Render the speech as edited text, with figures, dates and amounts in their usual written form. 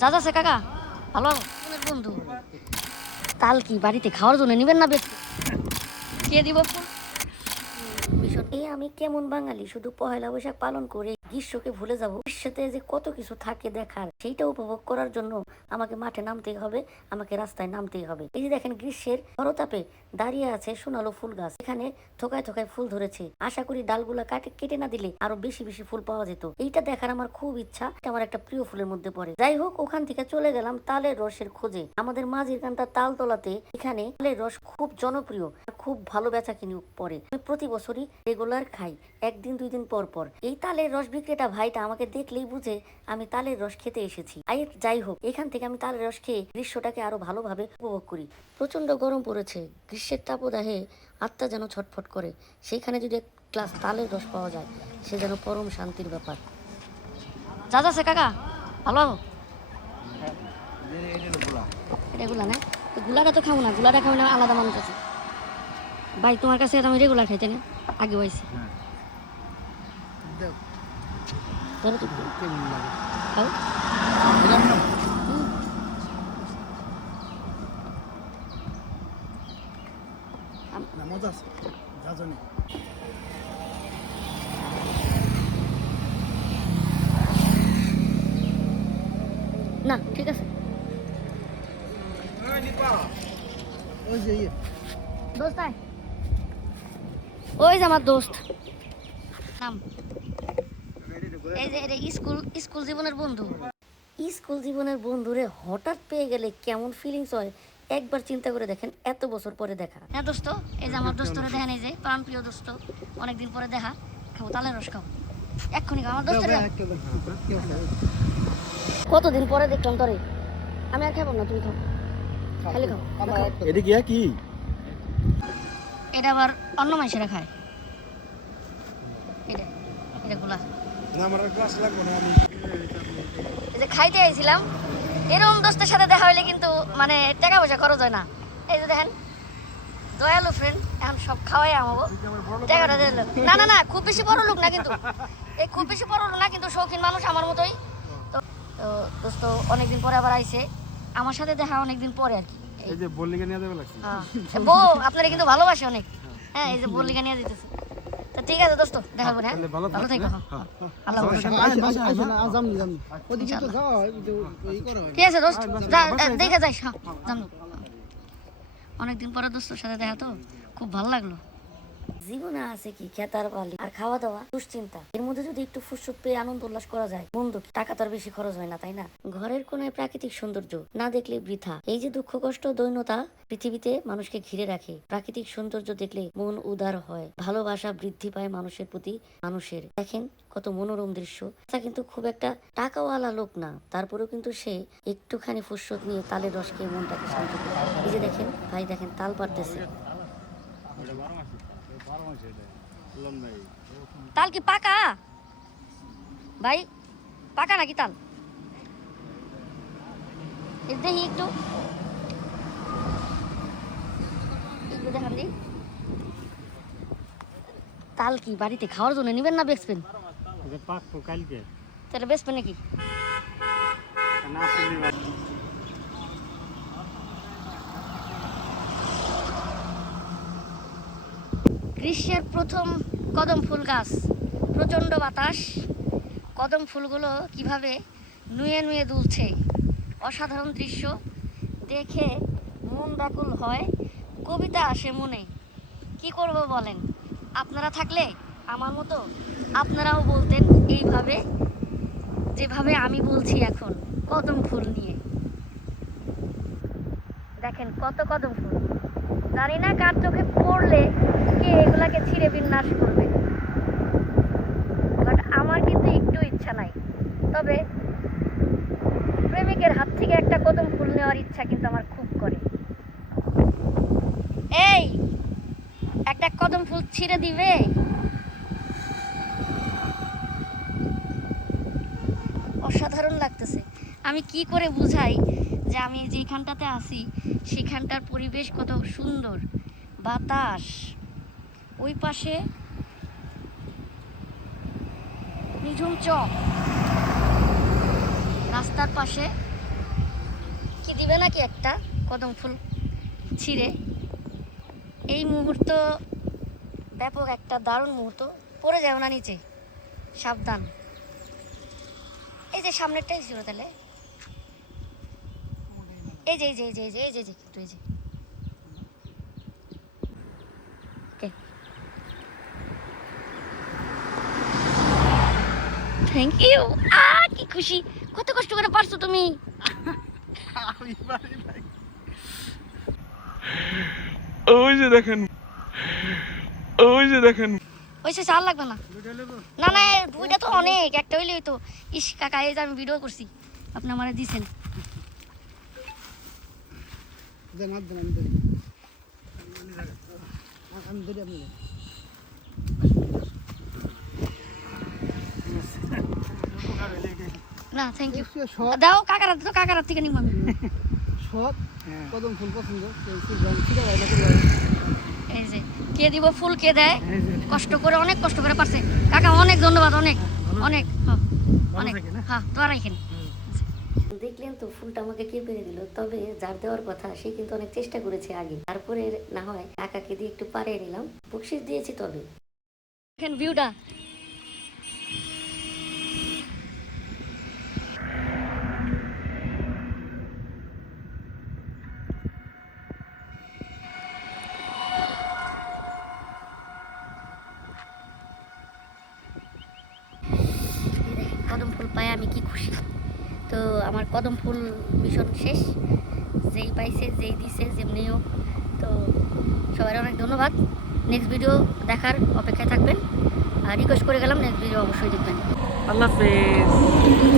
যা যাচ্ছে কাকা ভালো বন্ধু তাল কি বাড়িতে খাওয়ার জন্য নিবেন না বেশ কে দিব ভীষণ এই আমি কেমন বাঙালি শুধু পহেলা বৈশাখ পালন করে গ্রীষ্মকে ভুলে যাব। গ্রীষ্মতে যে কত কিছু থাকে দেখার সেইটা উপভোগ করার জন্য আমাকে মাঠে নামতেই হবে, আমাকে রাস্তায় নামতেই হবে। এই যে দেখেন গ্রীষ্মের বরতাপে দাঁড়িয়ে আছে সোনালো ফুল গাছ, এখানে থোকায় থোকায় ফুল ধরেছে। আশা করি ডালগুলা কেটে না দিলে আরো বেশি বেশি ফুল পাওয়া যেত। এইটা দেখার আমার খুব ইচ্ছা, আমার একটা প্রিয় ফুলের মধ্যে পড়ে। যাই হোক, ওখান থেকে চলে গেলাম তালের রসের খোঁজে। আমাদের মাঝির কান্তা তালতলাতে এখানে তালের রস খুব জনপ্রিয়, খুব ভালো বেচা কিনি পড়ে। আমি প্রতি বছরই রেগুলার খাই, একদিন দুই দিন পর পর। এই তালের রস বিক্রেতা ভাইটা আমাকে দেখলেই বুঝে আমি তালের রস খেতে এসেছি। যাই হোক, এখান থেকে আমি তালের রস খেয়ে গ্রীষ্মটাকে আরো ভালোভাবে উপভোগ করি। প্রচন্ড গরম পড়েছে, গ্রীষ্মের তাপদাহে আত্মা যেন ছটফট করে। সেইখানে যদি এক গ্লাস তালের রস পাওয়া যায়, সে যেন পরম শান্তির ব্যাপার। যা যাচ্ছে কাকা ভালো এটা গুলা না, গুলাটা তো খাবো না, গুলাটা খাবো না, আলাদা মানুষ আছে ভাই। তোমার কাছে আমি রেগুলার খাইতে না আগে পাইছি। ধরো তো খাও। না ঠিক আছে দোস্ত, ওই যে আমার দোস্ত নাম, এই যে স্কুল জীবনের বন্ধু। স্কুল জীবনের বন্ধুরে হঠাৎ পেয়ে গেলে কেমন ফিলিংস হয় একবার চিন্তা করে দেখেন, এত বছর পরে দেখা। হ্যাঁ দোস্ত, এই যে আমার দোস্তরে দেখেন, এই যে প্রাণ প্রিয় দোস্ত, অনেকদিন পরে দেখা। খাবো তালের রস, খাবো এক্ষুনি খাও আমার দোস্তের। কতদিন পরে দেখলাম তোরে, আমি আর খাবো না, তুমি খাও, খালি খাও। এটা কি এটা আবার অন্য মানুষেরা খায়, এটা এটা গুলা এই যে খাইতে আইছিলাম। এরকম দোস্তের সাথে দেখা হইলে কিন্তু মানে টাকা পয়সা খরচ হয় না। এই যে দেখেন দয়ালু ফ্রেন্ড, এখন সব খাওয়াই আমাবো, টাকাটা দিল না। না না খুব বেশি বড় লোক না কিন্তু, এই খুব বেশি বড় লোক না কিন্তু শৌখিন মানুষ আমার মতোই। তো দোস্ত অনেকদিন পরে আবার আইছে, আমার সাথে দেখা অনেকদিন পরে আর কি। এই যে বললিগা নিয়ে যাবে লাগছে বউ আপনারা কিন্তু ভালোবাসে অনেক। হ্যাঁ এই যে বললিগা নিয়ে দিতেছে। তো ঠিক আছে দোস্ত, দেখা করবো। হ্যাঁ ভালো থেকো, আল্লাহ ঠিক আছে দোস্ত, দেখে যাইস। হ্যাঁ জানো, অনেকদিন পরে দোস্তের সাথে দেখা, তো খুব ভালো লাগলো। জীবনে আছে কি খেতার বালি আর খাওয়া দাওয়া দুশ্চিন্তা, এর মধ্যে যদি একটু ফুসফুস পেয়ে আনন্দ উল্লাস করা যায়, বন্ধু টাকা তো আর বেশি খরচ হয় না, তাই না? ঘরের কোনায় প্রাকৃতিক সৌন্দর্য না দেখলে বৃথা। এই যে দুঃখ কষ্ট দৈন্যতা পৃথিবীতে মানুষকে ঘিরে রাখে, প্রাকৃতিক সৌন্দর্য দেখলে মন উদার হয়, ভালোবাসা বৃদ্ধি পায় মানুষের প্রতি মানুষের। দেখেন কত মনোরম দৃশ্য। তা কিন্তু খুব একটা টাকাওয়ালা লোক না, তারপরেও কিন্তু সে একটুখানি ফুসফুস নিয়ে তালের রস খেয়ে মনটাকে শান্ত করে। এই যে দেখেন ভাই, দেখেন তাল পারতেছে। তাল কি পাকা ভাই? পাকা নাকি তাল? দেখি একটু দেখান দি। তাল কি বাড়িতে খাওয়ার জন্য নিবেন না বেচবেন? তাহলে বেচবেন নাকি? গ্রীষ্মের প্রথম কদম ফুল গাছ, প্রচণ্ড বাতাস, কদম ফুলগুলো কিভাবে নুয়ে নুয়ে দুলছে, অসাধারণ দৃশ্য দেখে মন ব্যাকুল হয়, কবিতা আসে মনে। কি করব বলেন, আপনারা থাকলে আমার মতো আপনারাও বলতেন এইভাবে, যেভাবে আমি বলছি এখন কদম ফুল নিয়ে। দেখেন কত কদম ফুল, জানি না কার চোখে পড়লে কে এগুলাকে ছিঁড়ে বিন্যাস করবে, বাট আমার কিন্তু একটু ইচ্ছা নাই। তবে প্রেমিকের হাত থেকে একটা কদম ফুল নেওয়ার ইচ্ছা কিন্তু আমার খুব করে। এই একটা কদম ফুল ছিঁড়ে দিবে? অসাধারণ লাগতেছে। আমি কি করে বুঝাই যে আমি যেখানটাতে আছি সেখানটার পরিবেশ কত সুন্দর, বাতাস, ওই পাশে নিঝুম চক, রাস্তার পাশে কি দিবে নাকি একটা কদম ফুল ছিঁড়ে। এই মুহূর্ত ব্যাপক একটা দারুণ মুহূর্ত। পড়ে যাও না নিচে, সাবধান। এই যে সামনেরটাই ছিল তাহলে, এই যে এই যে এই যে এই যে এই যে একটু এই যে থ্যাংক ইউ। কি খুশি, কত কষ্ট করে পারছো তুমি। ওই যে দেখেন, ওই যে দেখেন। ওইসে চাল লাগবে না, না না দুইটা তো অনেক, একটা হইলেই তো। ইস কাকা, এই যে আমি ভিডিও করছি, আপনি আমারে দিছেন। না থ্যাংক ইউ, দাও কাকার হাতে, তো কাকার হাত থেকে নিব আমি। কদম ফুল পছন্দ। এই যে কে দিব ফুল, কে দেয়, কষ্ট করে, অনেক কষ্ট করে পারছে কাকা, অনেক ধন্যবাদ, অনেক অনেক। হ্যাঁ অনেক, হ্যাঁ দোয়া রাখেন। দেখলেন তো ফুলটা আমাকে কে পেরে দিল। তবে যার দেওয়ার কথা সে কিন্তু অনেক চেষ্টা করেছে আগে, তারপরে না হয় কাকাকে দিয়ে একটু পাড়িয়ে নিলাম, বকশিস দিয়েছি। তবে দেখেন ভিউটা, কদম ফুল পায় আমি কি খুশি। তো আমার কদম ফুল মিশন শেষ। যেই পাইছে, যেই দিছে, যেমনি হোক, তো সবার অনেক ধন্যবাদ। নেক্সট ভিডিও দেখার অপেক্ষায় থাকবেন, আর রিকোয়েস্ট করে গেলাম নেক্সট ভিডিও অবশ্যই দেখবেন। আল্লাহ হাফেজ।